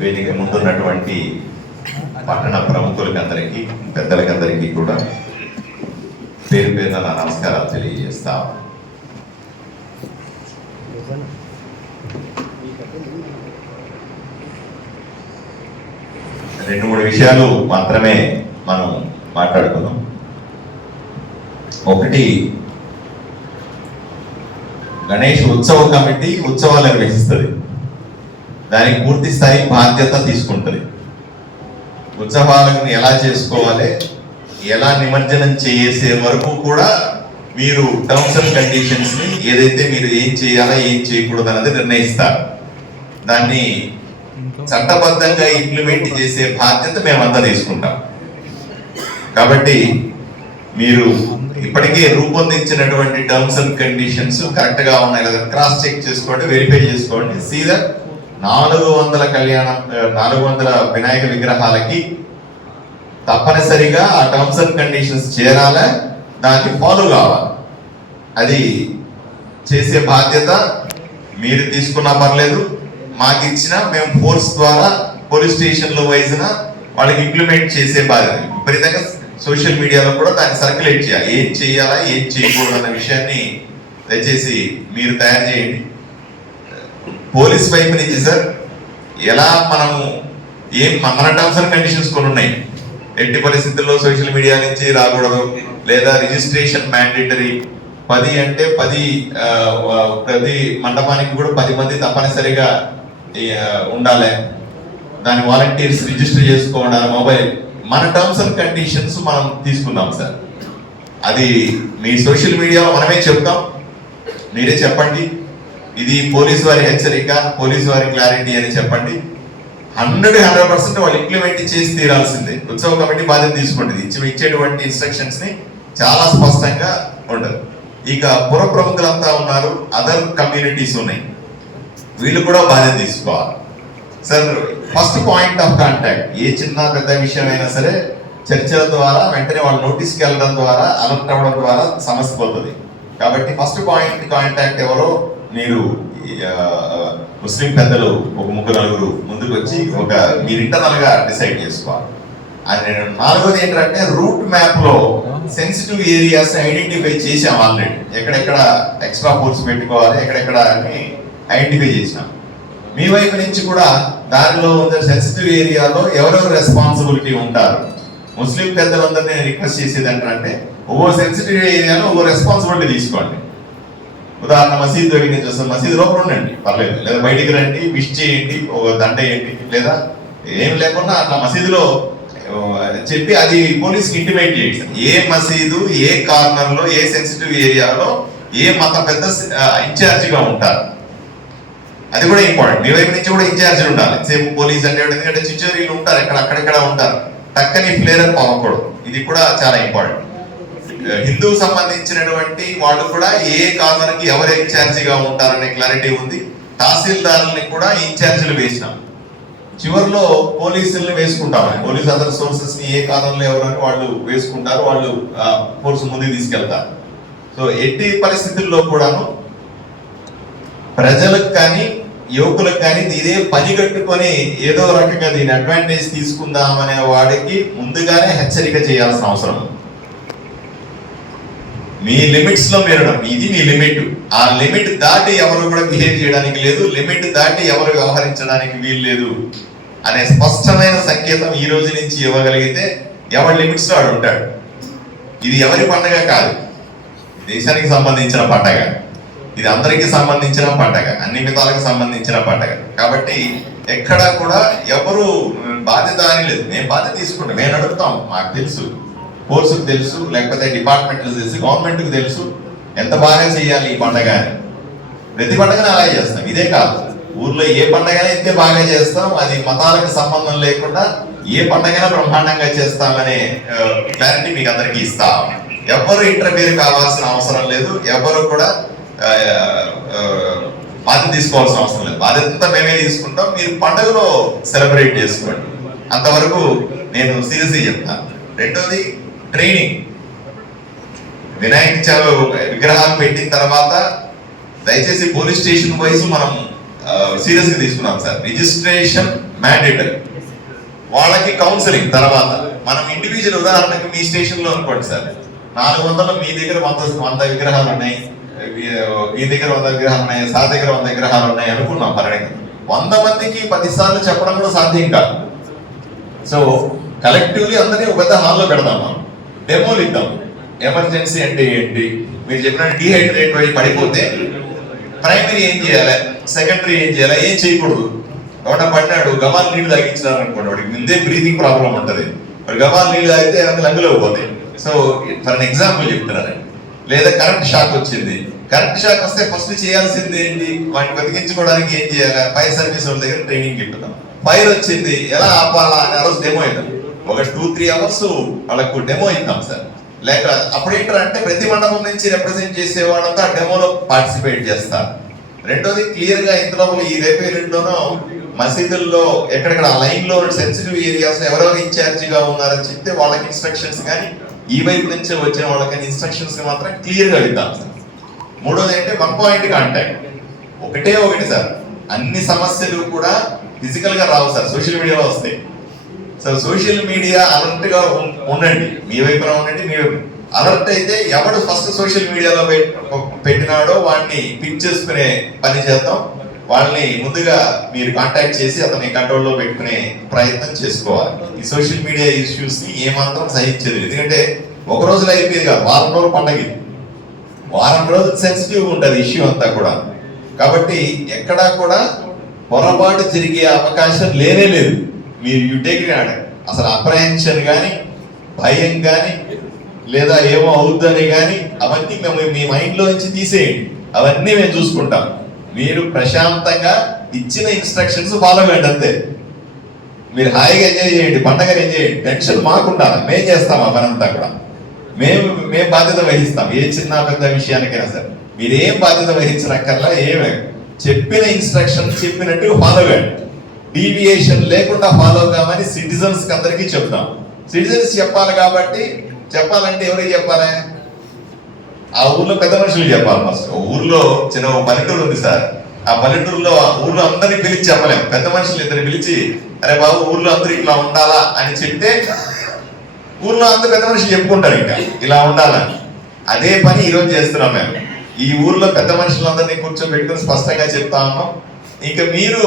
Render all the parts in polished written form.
వేదిక ముందున్నటువంటి పట్టణ ప్రముఖులకందరికీ పెద్దలకందరికీ కూడా పేరు పేరున నా నమస్కారాలు తెలియజేస్తా. రెండు మూడు విషయాలు మాత్రమే మనం మాట్లాడుకుందాం. ఒకటి, గణేష్ ఉత్సవ కమిటీ ఉత్సవాలు నిర్వహిస్తుంది, దానికి పూర్తి స్థాయి బాధ్యత తీసుకుంటుంది. ఉత్సవాలను ఎలా చేసుకోవాలి, ఎలా నిమజ్జనం చేసే వరకు కూడా మీరు టర్మ్స్ అండ్ కండిషన్స్ ని ఏదైతే మీరు ఏం చేయాలా ఏం చేయకూడదు అన్నది నిర్ణయిస్తారు. దాన్ని చట్టబద్ధంగా ఇంప్లిమెంట్ చేసే బాధ్యత మేమంతా తీసుకుంటాం. కాబట్టి మీరు ఇప్పటికే రూపొందించినటువంటి టర్మ్స్ అండ్ కండిషన్స్ కరెక్ట్ గా ఉన్నాయి లేదా క్రాస్ చెక్ చేసుకోండి, వెరిఫై చేసుకోండి. సీదా 400 వినాయక విగ్రహాలకి తప్పనిసరిగా ఆ టర్మ్స్ అండ్ కండిషన్స్ చేరాలా, దాన్ని ఫాలో కావాలి. అది చేసే బాధ్యత మీరు తీసుకున్నా పర్లేదు, మాకు ఇచ్చిన మేము ఫోర్స్ ద్వారా పోలీస్ స్టేషన్లో వైజ్న వాళ్ళకి ఇంప్లిమెంట్ చేసే బాధ్యత. విపరీతంగా సోషల్ మీడియాలో కూడా దాన్ని సర్క్యులేట్ చేయాలి. ఏం చేయాలా ఏం చేయకూడదు అన్న విషయాన్ని దయచేసి మీరు తయారు చేయండి. పోలీస్ వైపు నుంచి సార్ ఎలా మనము మన టర్మ్స్ అండ్ కండిషన్స్ కొన్ని ఉన్నాయి. ఎట్టి పరిస్థితుల్లో సోషల్ మీడియా నుంచి రాకూడదు, లేదా రిజిస్ట్రేషన్ మ్యాండేటరీ 10 అంటే 10 ప్రతి మండపానికి కూడా 10 మంది తప్పనిసరిగా ఉండాలి. దాని వాలంటీర్స్ రిజిస్టర్ చేసుకోవాలి. మొబైల్ మన టర్మ్స్ అండ్ కండిషన్స్ మనం తీసుకుందాం సార్. అది మీ సోషల్ మీడియాలో మనమే చెప్తాం, మీరే చెప్పండి. ఇది పోలీసు వారి హెచ్చరిక, పోలీసు వారి క్లారిటీ అని చెప్పండి. 100% వాళ్ళు ఇంప్లిమెంట్ చేసి తీరాల్సిందే. ఉత్సవ కమిటీ బాధ్యత తీసుకుంటుంది. ఇచ్చేటువంటి ఇన్స్ట్రక్షన్స్ ని చాలా స్పష్టంగా ఉండదు. ఇక పుర ప్రముఖులంతా ఉన్నారు, అదర్ కమ్యూనిటీస్ ఉన్నాయి, వీళ్ళు కూడా బాధ్యత తీసుకోవాలి. Sir, first point of contact ఏ చిన్న పెద్ద విషయం అయినా సరే చర్చల ద్వారా వెంటనే వాళ్ళ నోటీస్కి వెళ్ళడం ద్వారా, అలర్ట్ అవ్వడం ద్వారా సమస్య పోతుంది. కాబట్టి ఫస్ట్ పాయింట్ కాంటాక్ట్ ఎవరో మీరు ముస్లిం పెద్దలు ఒక 3-4 ముందుకు వచ్చి మీరు ఇంటర్నల్ గా డిసైడ్ చేసుకోవాలి. అని 4వది ఏంటంటే రూట్ మ్యాప్ లో సెన్సిటివ్ ఏరియాస్ ఐడెంటిఫై చేసాం ఆల్రెడీ. ఎక్కడెక్కడ ఎక్స్ట్రా ఫోర్స్ పెట్టుకోవాలి, ఎక్కడెక్కడ అని ఐడెంటిఫై చేసినాం. మీ వైపు నుంచి కూడా దానిలో ఉన్న సెన్సిటివ్ ఏరియాలో ఎవరెవరు రెస్పాన్సిబిలిటీ ఉంటారు. ముస్లిం పెద్దలందరినీ రిక్వెస్ట్ చేసేది ఏంటంటే ఒక్కో సెన్సిటివ్ ఏరియాలో ఒక్కో రెస్పాన్సిబిలిటీ తీసుకోండి. ఉదాహరణ మసీద్ దగ్గర నుంచి వస్తుంది, మసీద్ లోపల ఉండండి పర్లేదు, లేదా బయటికి రండి, విష్ చేయండి, ఒక దండ వేయండి, లేదా ఏం లేకుండా అట్లా మసీదులో చెప్పి అది పోలీస్కి ఇంటిమేట్ చేయండి. ఏ మసీదు ఏ కార్నర్ లో ఏ సెన్సిటివ్ ఏరియాలో ఏ మత పెద్ద ఇన్ఛార్జిగా ఉంటారు, అది కూడా ఇంపార్టెంట్. మీ వైపు నుంచి కూడా ఇన్ఛార్జీలు ఉండాలి. సేమ్ పోలీస్ అంటే ఎందుకంటే చిచ్చోరీలు ఉంటారు, అక్కడెక్కడ ఉంటారు, టక్కని ఫ్లేర్ అప్ అవ్వకూడదు. ఇది కూడా చాలా ఇంపార్టెంట్. హిందూ సంబంధించినటువంటి వాళ్ళు కూడా ఏ కార్నర్ కి ఎవరు ఇన్ఛార్జిగా ఉంటారనే క్లారిటీ ఉంది. తహసీల్దారుల్ని కూడా ఇన్ఛార్జీలు వేసినాం. చివరిలో పోలీసుల్ని వేసుకుంటాం. పోలీస్ అదర్ సోర్సెస్ ని ఏ కాలంలో ఎవరని వాళ్ళు వేసుకుంటారు, వాళ్ళు ఫోర్స్ ముందుకు తీసుకెళ్తారు. సో ఎట్టి పరిస్థితుల్లో కూడాను ప్రజలకు కానీ యువకులకు కానీ ఇదే పని కట్టుకొని ఏదో రకంగా దీని అడ్వాంటేజ్ తీసుకుందామనే వాడికి ముందుగానే హెచ్చరిక చేయాల్సిన అవసరం. మీ లిమిట్స్ లో మీరడం, ఇది మీ లిమిట్. ఆ లిమిట్ దాటి ఎవరు కూడా బిహేవ్ చేయడానికి లేదు, లిమిట్ దాటి ఎవరు వ్యవహరించడానికి వీలు లేదు అనే స్పష్టమైన సంకేతం ఈ రోజు నుంచి ఇవ్వగలిగితే ఎవరి లిమిట్స్ లో వాడు ఉంటాడు. ఇది ఎవరి పండగ కాదు, దేశానికి సంబంధించిన పండగ, ఇది అందరికీ సంబంధించిన పండగ, అన్ని మితాలకు సంబంధించిన పండగ. కాబట్టి ఎక్కడా కూడా ఎవరు బాధ్యత అని లేదు. మేము బాధ్యత తీసుకుంటాం, మేము అడుగుతాం. మాకు తెలుసు, ఫోర్సుకు తెలుసు, లేకపోతే డిపార్ట్మెంట్ తెలుసు, గవర్నమెంట్కి తెలుసు ఎంత బాగా చేయాలి ఈ పండగ అని. ప్రతి పండగని అలాగే చేస్తాం. ఇదే కాదు, ఊర్లో ఏ పండగైనా ఇంతే బాగా చేస్తాం. అది మతాలకు సంబంధం లేకుండా ఏ పండగైనా బ్రహ్మాండంగా చేస్తామనే క్లారిటీ మీకు అందరికీ ఇస్తాం. ఎవరు ఇంటర్ఫియర్ కావాల్సిన అవసరం లేదు, ఎవరు కూడా బాధ్యత తీసుకోవాల్సిన అవసరం లేదు. బాధ్యత మేమే తీసుకుంటాం. మీరు పండుగలో సెలబ్రేట్ చేసుకోండి, అంతవరకు నేను సీరియస్గా చెప్తాను. రెండోది ట్రైనింగ్. వినాయక విగ్రహాలు పెట్టిన తర్వాత దయచేసి పోలీస్ స్టేషన్ వైజ్ మనం సీరియస్ గా తీసుకున్నాం సార్. రిజిస్ట్రేషన్ మ్యాండేటరీ, వాళ్ళకి కౌన్సిలింగ్ తర్వాత. మనం ఇండివిజువల్ ఉదాహరణకి మీ స్టేషన్ లో అనుకోండి సార్, 400 మీ దగ్గర 100 విగ్రహాలు ఉన్నాయి, మీ దగ్గర 100 విగ్రహాలు ఉన్నాయి, సార్ దగ్గర 100 విగ్రహాలు ఉన్నాయి అనుకున్నాం. పర్యటన 100 మందికి 10 సార్లు చెప్పడం కూడా సాధ్యం కాదు. సో కలెక్టివ్లీ అందరినీ ఒక పెద్ద హాల్లో పెడదాం, మనం డెమోలు ఇద్దాం. ఎమర్జెన్సీ అంటే ఏంటి, మీరు చెప్పిన డీహైడ్రేట్ అయి పడిపోతే ప్రైమరీ ఏం చేయాలి, సెకండరీ ఏం చేయాలి, ఏం చేయకూడదు. ఎవడ పడినాడు గవాలు నీళ్లు తాగించినారు అనుకోండి, వాడికి ముందే బ్రీతింగ్ ప్రాబ్లం ఉంటుంది, వాడు గవాలు నీళ్లు తాగితే లంగులో పోతాయి. సో ఫర్ ఎగ్జాంపుల్ చెప్తున్నారండి. లేదా కరెంట్ షాక్ వచ్చింది, కరెంట్ షాక్ వస్తే ఫస్ట్ చేయాల్సింది ఏంటి, వాటిని బతికించుకోవడానికి ఏం చేయాలి, ఫైర్ సర్వీస్ వాళ్ళ దగ్గర ట్రైనింగ్ చెప్తున్నాం. ఫైర్ వచ్చింది ఎలా ఆపాలా అని ఆ రోజు డెమో ఇద్దాం, ఒక 2-3 అవర్స్ వాళ్ళకు డెమో ఇద్దాం సార్. లేక అప్పుడు ఏంటంటే ప్రతి మండపం నుంచి రిప్రజెంట్ చేసే వాళ్ళంతా డెమోలో పార్టిసిపేట్ చేస్తారు. రెండోది క్లియర్ గా ఇందులో ఈ రేపు ఎల్లుండిలోనూ మసీదుల్లో ఎక్కడెక్కడ లైన్ లో సెన్సిటివ్ ఏరియాస్ ఎవరెవరు ఇన్ఛార్జ్ గా ఉన్నారని చెప్తే వాళ్ళకి ఇన్స్ట్రక్షన్స్ కానీ, ఈ వైపు నుంచి వచ్చిన వాళ్ళకి ఇన్స్ట్రక్షన్స్ మాత్రం క్లియర్ గా ఇద్దాం సార్. మూడోది ఏంటంటే 1 పాయింట్ కాంటాక్ట్, ఒకటి సార్. అన్ని సమస్యలు కూడా ఫిజికల్ గా రావు సార్, సోషల్ మీడియాలో వస్తాయి. సో సోషల్ మీడియా అలర్ట్ గా ఉండండి, మీ వైపున ఉండండి. మీ అలర్ట్ అయితే ఎవడు ఫస్ట్ సోషల్ మీడియాలో పెట్టినాడో వాడిని పిక్ చేసుకునే పని చేద్దాం. వాళ్ళని ముందుగా మీరు కాంటాక్ట్ చేసి అతని కంట్రోల్లో పెట్టుకునే ప్రయత్నం చేసుకోవాలి. ఈ సోషల్ మీడియా ఇష్యూస్ ని ఏమాత్రం సహించదు, ఎందుకంటే ఒక రోజులో అయిపోయేది కాదు, వారం రోజులు పండగ, వారం రోజులు సెన్సిటివ్ ఉంటుంది ఇష్యూ అంతా కూడా. కాబట్టి ఎక్కడా కూడా పొరపాటు జరిగే అవకాశం లేనే లేదు. మీరు యుటేక్ అసలు అప్రహెన్షన్ కానీ, భయం కానీ, లేదా ఏమో అవుద్దని కానీ అవన్నీ మేము మీ మైండ్లో నుంచి తీసేయండి, అవన్నీ మేము చూసుకుంటాం. మీరు ప్రశాంతంగా ఇచ్చిన ఇన్స్ట్రక్షన్స్ ఫాలో అవ్వండి అంతే. మీరు హాయిగా ఎంజాయ్ చేయండి, పండగని ఎంజాయ్ చేయండి, టెన్షన్ మాకుంటారు, మేము చేస్తాం ఆ పనంతా కూడా. మేము బాధ్యత వహిస్తాం ఏ చిన్న పెద్ద విషయానికైనా సరే. మీరేం బాధ్యత వహించనక్కర్లా, ఏమే చెప్పిన ఇన్స్ట్రక్షన్ చెప్పినట్టు ఫాలో అవ్వండి, డీవియేషన్ లేకుండా ఫాలో కావని సిటిజన్స్ అందరికీ చెప్తాం. సిటిజన్స్ చెప్పాలి కాబట్టి, చెప్పాలంటే ఎవరికి చెప్పాలి, ఆ ఊర్లో పెద్ద మనుషులు చెప్పాలి. ఫస్ట్ ఊర్లో చిన్న పల్లెటూరు ఉంది సార్, ఆ పల్లెటూరులో ఊర్లో అందరినీ పిలిచి చెప్పలేము, పెద్ద మనుషులు ఇద్దరు పిలిచి అరే బాబు ఊర్లో అందరూ ఇట్లా ఉండాలా అని చెప్తే ఊర్లో అందరూ పెద్ద మనుషులు చెప్పుకుంటారు ఇంకా ఇలా ఉండాలని. అదే పని ఈరోజు చేస్తున్నాం మేము. ఈ ఊర్లో పెద్ద మనుషులందరినీ కూర్చోబెట్టుకుని స్పష్టంగా చెప్తా ఉన్నాం. ఇంకా మీరు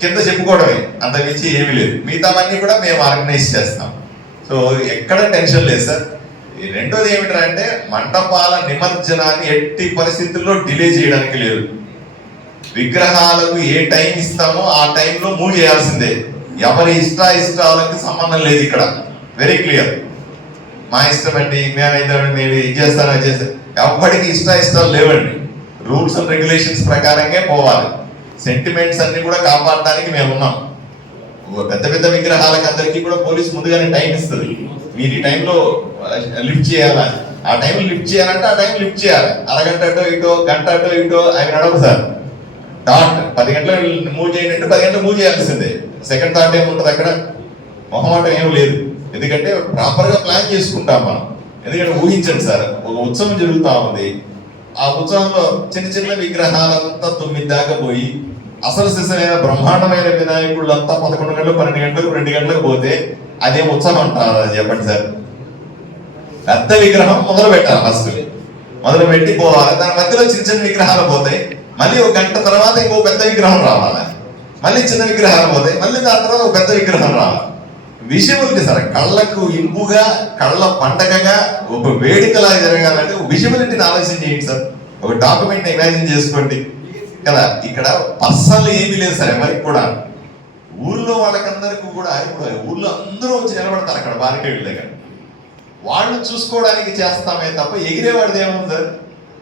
కింద చెప్పుకోవడమే, అంత మించి ఏమీ లేదు. మిగతావన్నీ కూడా మేము ఆర్గనైజ్ చేస్తాం. సో ఎక్కడ టెన్షన్ లేదు సార్. రెండోది ఏమిటంటే మండపాల నిమజ్జనాన్ని ఎట్టి పరిస్థితుల్లో డిలే చేయడానికి లేదు. విగ్రహాలకు ఏ టైం ఇస్తామో ఆ టైంలో మూవ్ చేయాల్సిందే. ఎవరి ఇష్టాలకు సంబంధం లేదు ఇక్కడ, వెరీ క్లియర్. మా ఇష్టం అండి, మేము ఇది చేస్తాను అది చేస్తాను, ఎప్పటికీ ఇష్టాలు లేవండి. రూల్స్ అండ్ రెగ్యులేషన్స్ ప్రకారంగా పోవాలి. సెంటిమెంట్స్ అన్ని కూడా కాపాడడానికి మేము ఉన్నాం. పెద్ద పెద్ద విగ్రహాలకు అందరికీ కూడా పోలీసు ముందుగానే టైం ఇస్తుంది, మీరు ఈ టైంలో లిఫ్ట్ చేయాలా, ఆ టైం లిఫ్ట్ చేయాలంటే ఆ టైం లిఫ్ట్ చేయాలి. అరగంట అటో ఇటో, గంట అటో ఇటో అవి నడవు సార్. డాట్ 10 గంటలు మూవ్ చేయండి అంటే 10 గంటలు మూవ్ చేయాల్సిందే. సెకండ్ థాట్ ఏముంటుంది అక్కడ, మొహమాటం ఏం లేదు. ఎందుకంటే ప్రాపర్గా ప్లాన్ చేసుకుంటాం మనం. ఎందుకంటే ఊహించండి సార్, ఒక ఉత్సవం జరుగుతూ ఉంది, ఆ ఉత్సవంలో చిన్న చిన్న విగ్రహాలంతా 9 దాకా పోయి అసలు సిసలైన బ్రహ్మాండమైన వినాయకుళ్ళంతా 11 గంటలు 12 గంటలకు 2 గంటలకు పోతే అదేం ఉత్సవం అంటారు చెప్పండి సార్. పెద్ద విగ్రహం మొదలు పెట్టాలి, ఫస్ట్ మొదలు పెట్టి పోవాలి, దాని మధ్యలో చిన్న చిన్న విగ్రహాలు పోతాయి, మళ్ళీ 1 గంట తర్వాత ఇంకో పెద్ద విగ్రహం రావాలి, మళ్ళీ చిన్న విగ్రహాలు పోతాయి, మళ్ళీ దాని తర్వాత ఒక పెద్ద విగ్రహం రావాలి. విజువల్కి సార్ కళ్ళకు ఇంపుగా, కళ్ళ పండగగా, ఒక వేడుకలా జరగాలంటే విజువలిటీని ఆలోచన చేయండి సార్. ఒక డాక్యుమెంట్ ఇమాజిన్ చేసుకోండి కదా. ఇక్కడ పర్సనల్ ఏమీ లేదు సార్ ఎవరికి కూడా. ఊర్లో వాళ్ళకందరికీ కూడా ఇప్పుడు ఊర్లో అందరూ వచ్చి నిలబడతారు అక్కడ బారికేడ్ల దగ్గర, వాళ్ళు చూసుకోవడానికి చేస్తామే తప్ప ఎగిరేవాడిది ఏముంది సార్.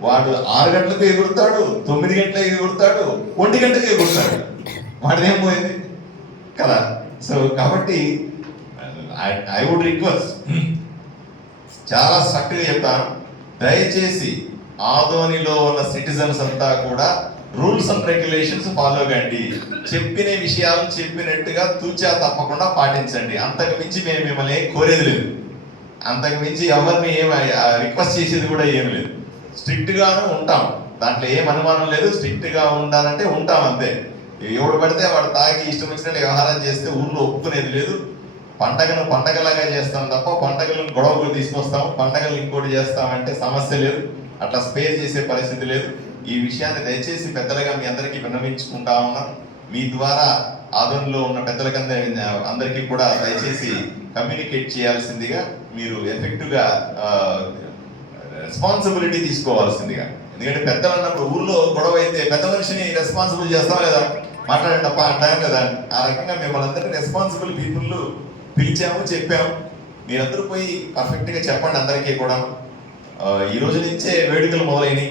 వాడు 6 గంటలకు ఎగురుతాడు, 9 గంటలకు ఎగురుతాడు, 1 గంటకు ఎగురుతాడు, వాడిదేం పోయింది కదా. సో కాబట్టి ఐ వుడ్ రిక్వెస్ట్, చాలా స్ట్రిక్ట్గా చెప్తాను, దయచేసి ఆదోనిలో ఉన్న సిటిజన్స్ అంతా కూడా రూల్స్ అండ్ రెగ్యులేషన్స్ ఫాలో కండి. చెప్పిన విషయాలు చెప్పినట్టుగా తూచా తప్పకుండా పాటించండి. అంతకు మించి మేము మిమ్మల్ని కోరేది లేదు, అంతకు మించి ఎవరిని ఏమి రిక్వెస్ట్ చేసేది కూడా ఏమి లేదు. స్ట్రిక్ట్ గాను ఉంటాం, దాంట్లో ఏం అనుమానం లేదు. స్ట్రిక్ట్ గా ఉండాలంటే ఉంటాం అంతే. ఎవడు పడితే వాడు తాగి ఇష్టం వచ్చినట్టు వ్యవహారం చేస్తే ఊర్లో ఒప్పుకునేది లేదు. పండగను పండగలాగా చేస్తాం తప్ప పండగలను గొడవలు తీసుకొస్తాం, పండగలు ఇంకోటి చేస్తామంటే సమస్య లేదు. అట్లా స్పేర్ చేసే పరిస్థితి లేదు. ఈ విషయాన్ని దయచేసి పెద్దలుగా మీ అందరికీ విన్నవించుకుంటా ఉన్నాం. మీ ద్వారా ఆదరణలో ఉన్న అందరికీ కూడా దయచేసి కమ్యూనికేట్ చేయాల్సిందిగా, మీరు ఎఫెక్టివ్గా రెస్పాన్సిబిలిటీ తీసుకోవాల్సిందిగా. ఎందుకంటే పెద్దలు అన్నప్పుడు ఊర్లో గొడవ అయితే పెద్ద మనిషిని రెస్పాన్సిబుల్ చేస్తాం లేదా, మాట్లాడండి తప్ప అంటాం కదా. ఆ రకంగా మిమ్మల్ని అందరినీ రెస్పాన్సిబుల్ పీపుల్ పిలిచాము, చెప్పాము. మీరందరూ పోయి పర్ఫెక్ట్గా చెప్పండి అందరికీ కూడా. ఈ రోజు నుంచే వేడుకలు మొదలైనవి,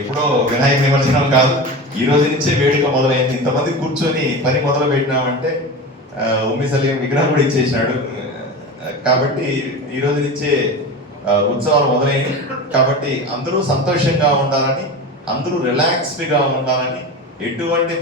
ఎప్పుడో వినాయక నిమజ్జనం కాదు, ఈ రోజు నుంచే వేడుక మొదలైంది. ఇంతమంది కూర్చొని పని మొదలు పెట్టినామంటే ఉమ్మిసలి విగ్రహం కూడా ఇచ్చేసినాడు. కాబట్టి ఈ రోజు నుంచే ఉత్సవాలు మొదలైనవి. కాబట్టి అందరూ సంతోషంగా ఉండాలని, అందరూ రిలాక్స్డ్గా ఉండాలని, ఎటువంటి